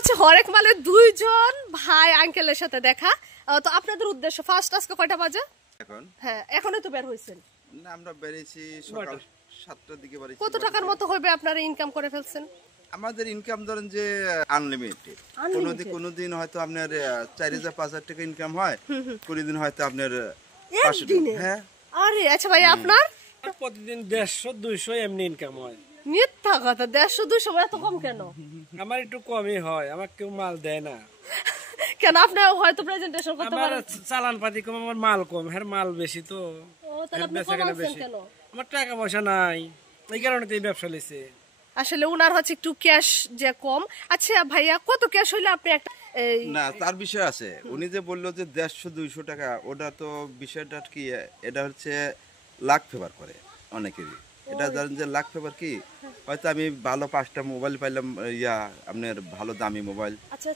হচ্ছে হরেক মালের দুইজন ভাই আঙ্কেলের সাথে দেখা। তো আপনাদের উদ্দেশ্য ফার্স্ট আজকে কয়টা বাজে? এখন হ্যাঁ, এখনই তো বের হইছেন। না, আমরা বেরিয়েছি সকাল 7টার দিকে বাড়ি। কত টাকার মতো হবে আপনারা ইনকাম করে ফেলছেন? আমাদের ইনকাম ধরেন যে আনলিমিটেড। কোনদিন হয়তো আপনার 4000-5000 টাকা ইনকাম হয়, কোনদিন হয়তো আপনার 500 টাকা। হ্যাঁ। আরে আচ্ছা ভাই, আপনার প্রতিদিন 150-200 এমনি ইনকাম হয়। মিথ্যা কথা, 150-200 এত কম কেন? আমার একটু কমই হয়, আমার কেউ মাল দেয় না। কেন? আপনি হয়তো প্রেজেন্টেশন করতে আমার পারেন। চালান পাতি কম, আমার মাল কম, হ্যাঁ মাল বেশি তো। ও তাহলে আপনি কমাচ্ছেন কেন? আমার টাকা পয়সা নাই, এই কারণে তো এই ব্যবসা লিছে। আসলে উনার হচ্ছে একটু ক্যাশ যে কম। আচ্ছা ভাইয়া, কত ক্যাশ হইলে আপনি একটা না, তার বিষয় আছে। উনি যে বললো যে 150-200 টাকা, ওটা তো বিষয়টা কি, এটা হচ্ছে লাখ ফেভার করে অনেকেরই। এটা ধরেন যে লাখ ফেভার কি, হয়তো আমি ভালো 5টা মোবাইল পাইলাম, আপনার ভালো দামি মোবাইল,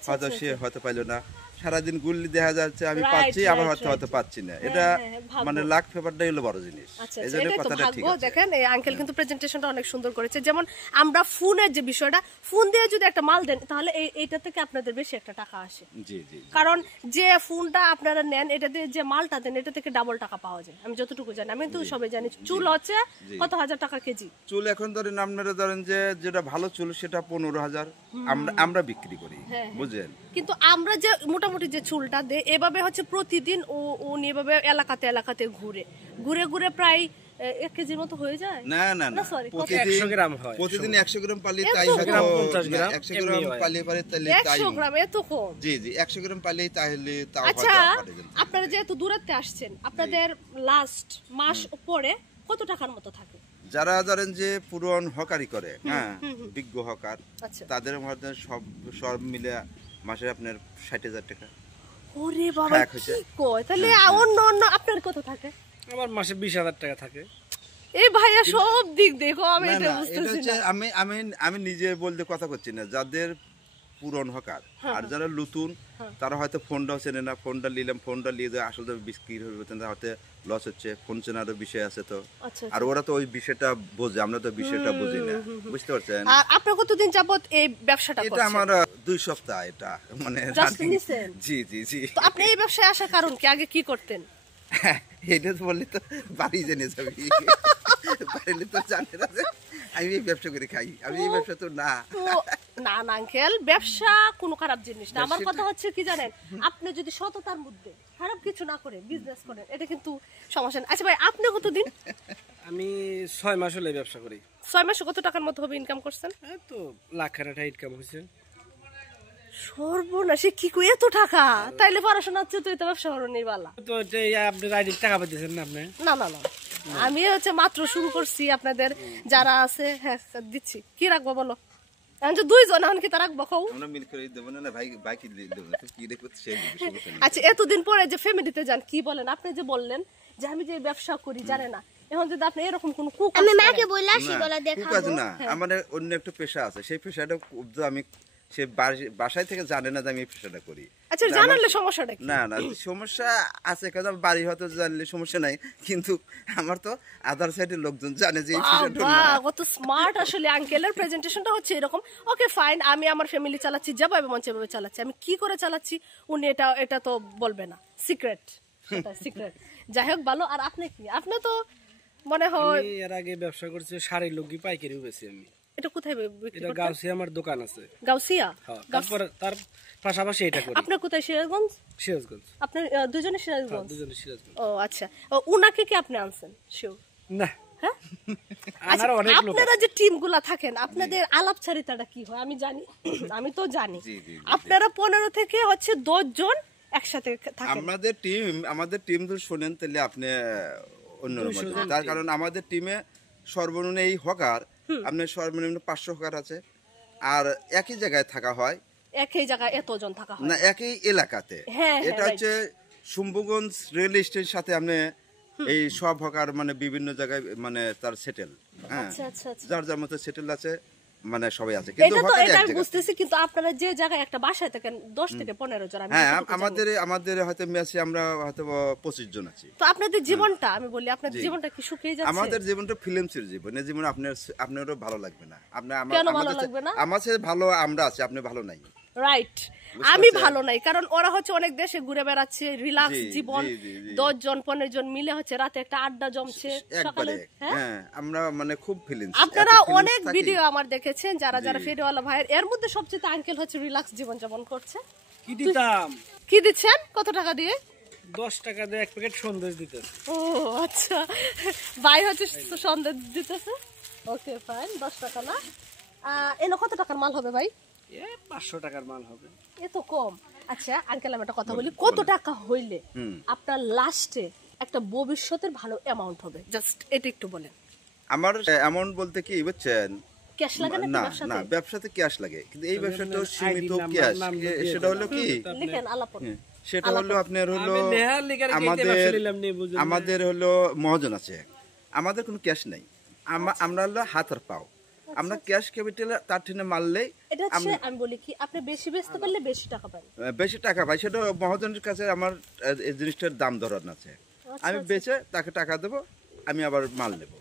হয়তো সে হয়তো পাইলো না। সারাদিন গুল্লি দেখা যাচ্ছে আমি পাচ্ছি, আবার হয়তো পাচ্ছি না। এটা মানে লাখ ফেভারটাই হলো বড় জিনিস। এই জন্য কথাটা ঠিক আছে। দেখেন এই আঙ্কেল কিন্তু প্রেজেন্টেশনটা অনেক সুন্দর করেছে। যেমন আমরা ফোনের যে বিষয়টা, ফোন দিয়ে যদি একটা মাল দেন তাহলে এইটা থেকে আপনাদের বেশি একটা টাকা আসে। জি জি। কারণ যে ফোনটা আপনারা নেন, এটা দিয়ে যে মালটা দেন, এটা থেকে ডাবল টাকা পাওয়া যায়। আমি যতটুকু জানি, আমি তো সবাই জানি। চুল হচ্ছে কত হাজার টাকা কেজি? চুল এখন ধরেন আপনারা ধরেন যে যেটা ভালো চুল সেটা 15,000 আমরা বিক্রি করি, বুঝলেন? কিন্তু আমরা যে মোটামুটি যে চুলটা দেয়, এভাবে হচ্ছে প্রতিদিন উনি এভাবে এলাকাতে ঘুরে প্রায় 1 কেজির মতো হয়ে যায়। না, প্রতিদিন 100 গ্রাম হয়। প্রতিদিন 100 গ্রাম পালি, তাই 50 গ্রাম 100 গ্রাম পালি পারে, তাহলে 100 গ্রাম এত কম? জি 100 গ্রাম পালি, তাহলে তাও আচ্ছা, আপনারা যেহেতু দূরাতে আসছেন, আপনাদের লাস্ট মাস পরে কত টাকার মতো থাকে? যারা ধরেন যে পুরন হকারি করে, হ্যাঁ, বিজ্ঞ হকার, তাদের মধ্যে সব মিলে মাসে আপনার 60,000 টাকা। ওরে বাবা, কি কয়! তাহলে অন্য আপনার কত থাকে? আমার মাসে 20,000 টাকা থাকে। এই ভাইয়া সব দিক দেখো, আমি এটা বুঝতেছি না। আমি নিজে বলতে কথা করছি না, যাদের পুরন হকার আর যারা নতুন, তারা হয়তো ফোনটাও চেনে না। ফোনটা নিলাম, ফোনটা নিয়ে যায়, আসলে বিক্রি হবে না, হয়তো লস হচ্ছে। ফোন চেনারও বিষয় আছে তো। আর ওরা তো ওই বিষয়টা বোঝে, আমরা তো বিষয়টা বুঝি না, বুঝতে পারছেন? আর আপনি কতদিন যাবত এই ব্যবসাটা করছেন? এটা আমার 2 সপ্তাহ, এটা মানে জি জি জি। তো আপনি এই ব্যবসায় আসার কারণ কি? আগে কি করতেন? এটা তো বললে তো বাড়ি জেনে যাবি, বাড়িলে তো জানে না আমি এই ব্যবসা করে খাই। আমি এই ব্যবসা তো না আঙ্কেল, ব্যবসা কোনো খারাপ জিনিস না। আমার কথা হচ্ছে কি জানেন, আপনি যদি সততার মধ্যে খারাপ কিছু না করে বিজনেস করেন, এটা কিন্তু সমস্যা না। আচ্ছা ভাই, আপনি কতদিন? আমি 6 মাস হলে ব্যবসা করি। 6 মাসে কত টাকার মতো হবে ইনকাম করছেন? তো লাখ-খানেক টাকা ইনকাম হয়েছে। সর্বনাশে, কি কই এত টাকা! তাইলে পড়াশোনা হচ্ছে তো এটা ব্যবসা করেন বালা। তো আপনি রাইডিং টাকা পাইতেছেন না আপনি? না, আমি হচ্ছে মাত্র শুরু করছি। আপনাদের যারা আছে, হ্যাঁ দিচ্ছি। কি রাখবো বলো? এখন তো 2 জন, এখন কি তা রাখবো? আমরা মিল করে দেব না, ভাই ভাই কি দেব না, কি রেখে সেই বিষয়। আচ্ছা, এতদিন পরে যে ফ্যামিলিতে যান, কি বলেন? আপনি যে বললেন যে আমি যে ব্যবসা করি, জানে না, এখন যদি আপনি এরকম কোন আমি মাকে বললাম সেগুলো দেখাবো না, আমার অন্য একটা পেশা আছে, সেই পেশাটা আমি সে বাসায় থেকে জানে না যে আমি এই পেশাটা করি। আচ্ছা, জানালে সমস্যাটা কি? না, সমস্যা আছে, কারণ বাড়ি হয়তো জানলে সমস্যা নাই, কিন্তু আমার তো আদার সাইডের লোকজন জানে যে এই পেশাটা না। কত স্মার্ট আসলে আঙ্কেলের প্রেজেন্টেশনটা হচ্ছে এরকম। ওকে ফাইন, আমি আমার ফ্যামিলি চালাচ্ছি, যেভাবে মন সেভাবে চালাচ্ছি। আমি কি করে চালাচ্ছি উনি এটা তো বলবে না, সিক্রেট। যাই হোক, ভালো। আর আপনি কি? আপনি তো মনে হয় এর আগে ব্যবসা করছি, শাড়ির লুঙ্গি পাইকারি বেচি আমি। এটা কোথায় বিক্রি এটা করতেন? গাউসিয়া আমার দোকান আছে। গাউসিয়া? তারপর তার পাশাপাশি এটা করি। আপনি কোথায়? সিরাজগঞ্জ? সিরাজগঞ্জ। আপনি দুজনে সিরাজগঞ্জ? দুজনে সিরাজগঞ্জ। ও আচ্ছা, উনাকে কি আপনি আনছেন? শিওর না। হ্যাঁ। আনার অনেক লোক। আপনারা যে টিমগুলা থাকেন, আপনাদের আলাপচারিতাটা কি হয়? আমি জানি, আমি তো জানি আপনারা 15 থেকে হচ্ছে 10 জন একসাথে থাকেন। আমাদের টিম যদি শোনেন তাহলে আপনি অন্যরকম। তার কারণ আমাদের টিমে সর্বনিম্ন এই হকার, আপনার সর্বনিম্ন 500 হকার আছে। আর একই জায়গায় থাকা হয়, একই জায়গায় এতজন থাকা হয় না, একই এলাকাতে। এটা হচ্ছে শুম্ভুগঞ্জ রেল স্টেশনের সাথে আপনি এই সব হকার মানে বিভিন্ন জায়গায় মানে তার সেটেল, হ্যাঁ, যার যার মতো সেটেল আছে, মানে সবাই আছে। কিন্তু এটা আমি বুঝতেছি, কিন্তু আপনারা যে জায়গায় একটা বাসায় থাকেন 10 থেকে 15 জন, হ্যাঁ, আমাদের হয়তো ম্যাচে আমরা হয়তো 25 জন আছি। তো আপনাদের জীবনটা, আমি বলি আপনাদের জীবনটা কি শুকিয়ে যাচ্ছে? আমাদের জীবনটা ফিল্মসের জীবন, এই জীবন আপনারও ভালো লাগবে না। কেন ভালো লাগবে না? আমার সাথে ভালো আমরা আছি, আপনি ভালো নাই। রাইট, আমি ভালো নাই, কারণ ওরা হচ্ছে অনেক দেশে ঘুরে বেড়াচ্ছে, রিল্যাক্স জি, জীবন, জি, জি, জি। 10 জন 15 জন মিলে হচ্ছে রাতে একটা আড্ডা জমছে সকালে। একবারে হ্যাঁ আমরা মানে খুব ফিলিংস, আপনারা অনেক ভিডিও আমার দেখেছেন, যারা যারা ফেরিওয়ালা ভাইয়ের, এর মধ্যে সবচেয়ে আঙ্কেল হচ্ছে রিল্যাক্স জীবন যাপন করছে। কি দিতাম কি দিচ্ছেন, কত টাকা দিয়ে? 10 টাকা দিয়ে 1 প্যাকেট সন্দেশ দিতে। ও আচ্ছা, ভাই হচ্ছে সন্দেশ দিতেছে। ওকে ফাইন, 10 টাকা না। এনে কত টাকার মাল হবে ভাই? 500 টাকার মাল হবে। এ তো কম। আচ্ছা আঙ্কেল, আমি একটা কথা বলি, কত টাকা হইলে আপনার লাস্টে একটা ভবিষ্যতের ভালো অ্যামাউন্ট হবে, জাস্ট এটা একটু বলেন। আমার অ্যামাউন্ট বলতে কি বুঝছেন, ক্যাশ লাগে না না ব্যবসাতে? না ব্যবসাতে ক্যাশ লাগে, কিন্তু এই ব্যবসাটা সীমিত ক্যাশ। সেটা হলো কি, লিখেন আলাপন। সেটা হলো আপনার হলো আমি নেহার লিগার গেইতে ব্যবসা নিলাম নি, বুঝুন না। আমাদের হলো মহাজন আছে, আমাদের কোনো ক্যাশ নাই, আমরা হলো হাত আর পাও, আমরা ক্যাশ ক্যাপিটাল তার ঠিনে মারলেই এটা হচ্ছে, আমি বলি কি, আপনি বেশি বেচতে পারলে বেশি টাকা পান। বেশি টাকা পাই, সেটা মহাজনের কাছে আমার এই জিনিসটার দাম ধরান আছে, আমি বেচে তাকে টাকা দেবো, আমি আবার মাল নেবো।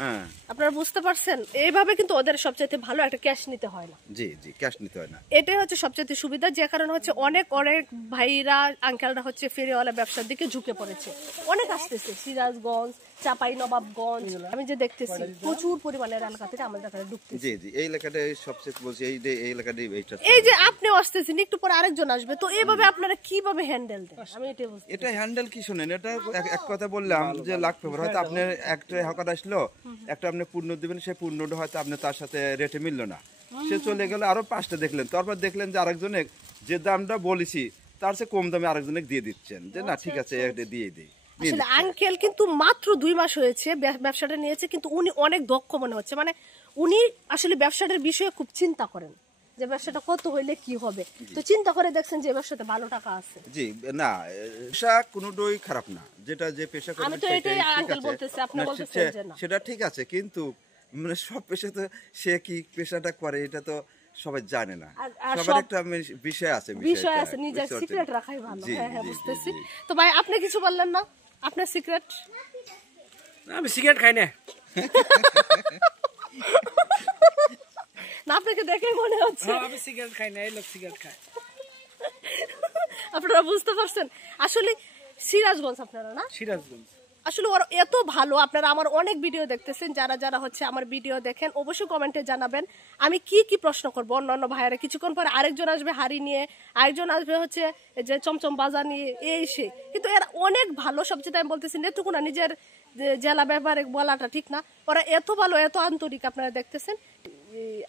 হ্যাঁ আপনারা বুঝতে পারছেন, এইভাবে কিন্তু ওদের সবচেয়ে ভালো একটা ক্যাশ নিতে হয় না। জি জি, ক্যাশ নিতে হয় না। এটাই হচ্ছে সবচেয়ে সুবিধা, যে কারণে হচ্ছে অনেক অনেক ভাইরা আঙ্কেলরা হচ্ছে ফেরিওয়ালা ব্যবসার দিকে ঝুঁকে পড়েছে, অনেক আসতেছে সিরাজগঞ্জ, চাপাই নবাবগঞ্জ, আমি যে দেখতেছি প্রচুর পরিমাণের এলাকা থেকে আমাদের এখানে ঢুকতেছে। জি জি, এই এলাকাটাই সবচেয়ে বলছি, এই এলাকাটাই এইটা। এই যে আপনিও আসতেছেন, একটু পরে আরেকজন আসবে, তো এইভাবে আপনারা কিভাবে হ্যান্ডেল দেন, আমি এটাই বুঝতে। এটা হ্যান্ডেল কি শুনেন, এটা এক কথা বললাম যে লাখ পেপার, হয়তো আপনার একটা হকার আসলো, একটা আপনি পূর্ণ দিবেন, সেই পূর্ণটা হয়তো আপনি তার সাথে রেটে মিললো না, সে চলে গেল, আরো 5টা দেখলেন, তারপর দেখলেন যে আরেকজনে যে দামটা বলেছি তার চেয়ে কম দামে আরেকজনে দিয়ে দিচ্ছেন, যে না ঠিক আছে এটা দিয়ে দিই। আসলে আঙ্কেল কিন্তু মাত্র 2 মাস হয়েছে ব্যবসাটা নিয়েছে, কিন্তু উনি অনেক দক্ষ মনে হচ্ছে, মানে উনি আসলে ব্যবসাটার বিষয়ে খুব চিন্তা করেন, যে ব্যবসাটা কত হইলে কি হবে, তো চিন্তা করে দেখছেন যে ব্যবসাতে ভালো টাকা আছে। জি না, পেশা কোনোটাই খারাপ না, যেটা যে পেশা করে আমি তো এটাই আঙ্কেল বলতেছি, আপনি বলতেছেন যে না। সেটা ঠিক আছে, কিন্তু মানে সব পেশাতে সে কি পেশাটা করে এটা তো সবাই জানে না, আর সবার একটা বিষয় আছে, বিষয় আছে, নিজের সিক্রেট রাখাই ভালো। হ্যাঁ হ্যাঁ বুঝতেছি। তো ভাই আপনি কিছু বললেন না, আপনার সিক্রেট? আমি সিগারেট খাই না। না, আপনাকে দেখেই মনে হচ্ছে আমি সিগারেট খাই না, এই লোক সিগারেট খায়। আপনারা বুঝতে পারছেন, আসলে সিরাজগঞ্জ আপনারা না, সিরাজগঞ্জ আসলে ওরা এত ভালো। আপনারা আমার অনেক ভিডিও দেখতেছেন, যারা যারা হচ্ছে আমার ভিডিও দেখেন অবশ্যই কমেন্টে জানাবেন আমি কি কি প্রশ্ন করবো। অন্যান্য ভাইয়েরা কিছুক্ষণ পরে আরেকজন আসবে হাড়ি নিয়ে, আরেকজন আসবে হচ্ছে যে চমচম বাজা নিয়ে, এই সে, কিন্তু এরা অনেক ভালো। সবচেয়ে আমি বলতেছি এটুকু না, নিজের জেলা ব্যাপারে বলাটা ঠিক না, ওরা এত ভালো, এত আন্তরিক। আপনারা দেখতেছেন,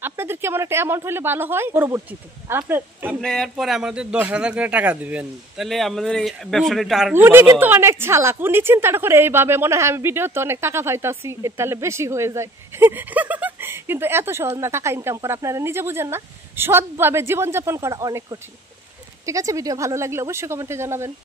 আপনাদের কেমন একটা অ্যামাউন্ট হলে ভালো হয় পরবর্তীতে। আর আপনি এরপরে আমাদের 10,000 করে টাকা দিবেন, তাহলে আমাদের এই ব্যবসাটা আরো উনি কিন্তু অনেক চালাক, উনি চিন্তাটা করে এইভাবে, মনে হয় আমি ভিডিওতে অনেক টাকা পাইতাছি, তাহলে বেশি হয়ে যায়। কিন্তু এত সহজ না টাকা ইনকাম করা, আপনারা নিজে বুঝেন না, সৎভাবে জীবনযাপন করা অনেক কঠিন। ঠিক আছে, ভিডিও ভালো লাগলে অবশ্যই কমেন্টে জানাবেন।